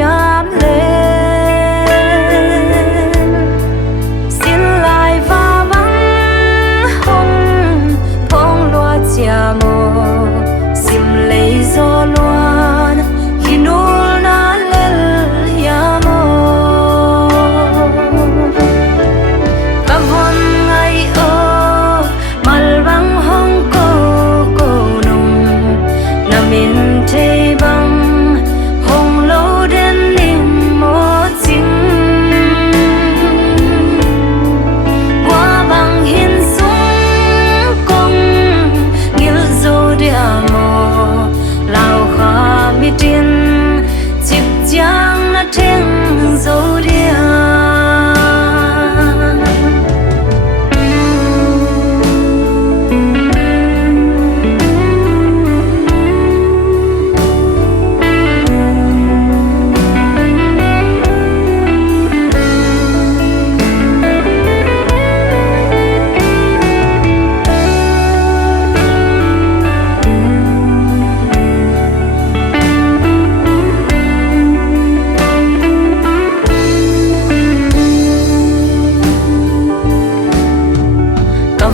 diam lên xin lại và vắng hồng phong loa chia mồ sim lấy gió loan khi nul na lên ya mồ cảm ơn ngày ô mal băng hồng cô nung nằm in thế băng hồng lâu đến niềm mơ chính qua băng hiên súng công nghĩa dấu địa mồ lao khá mi tiên chip giang na thiên dấu địa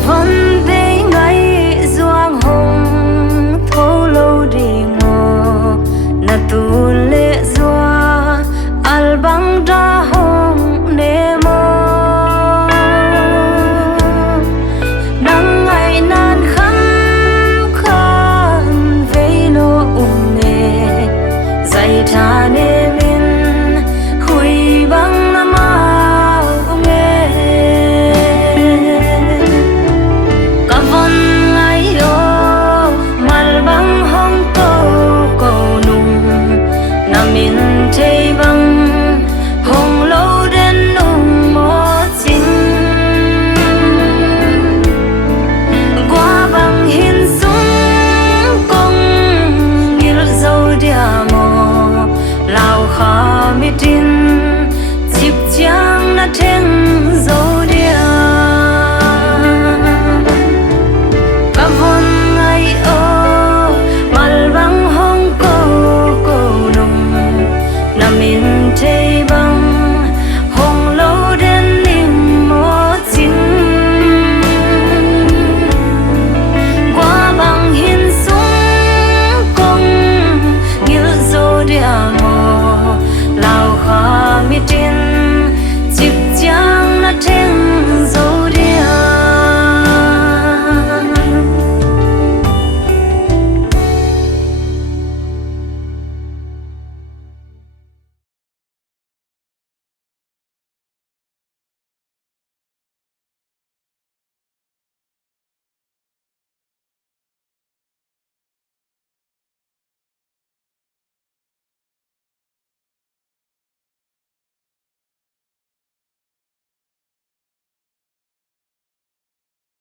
vấn đề ngay doang hồng thâu lâu đi ngô na tu lệ doa al bang ra hồng nê mô nắng ngày nan khăn khăn vây lô mê dạy tha nê min khui băng na ma nghe cả vần ngày ô mal băng hong cô nung nằm in thế băng hồng lâu đến nung mơ chính qua băng hiên súng công nghĩa dấu địa mồ lao khá mi tin chip giang na thiên dấu địa cảm ơn ngày ô mal băng hong cô nung nằm in thế băng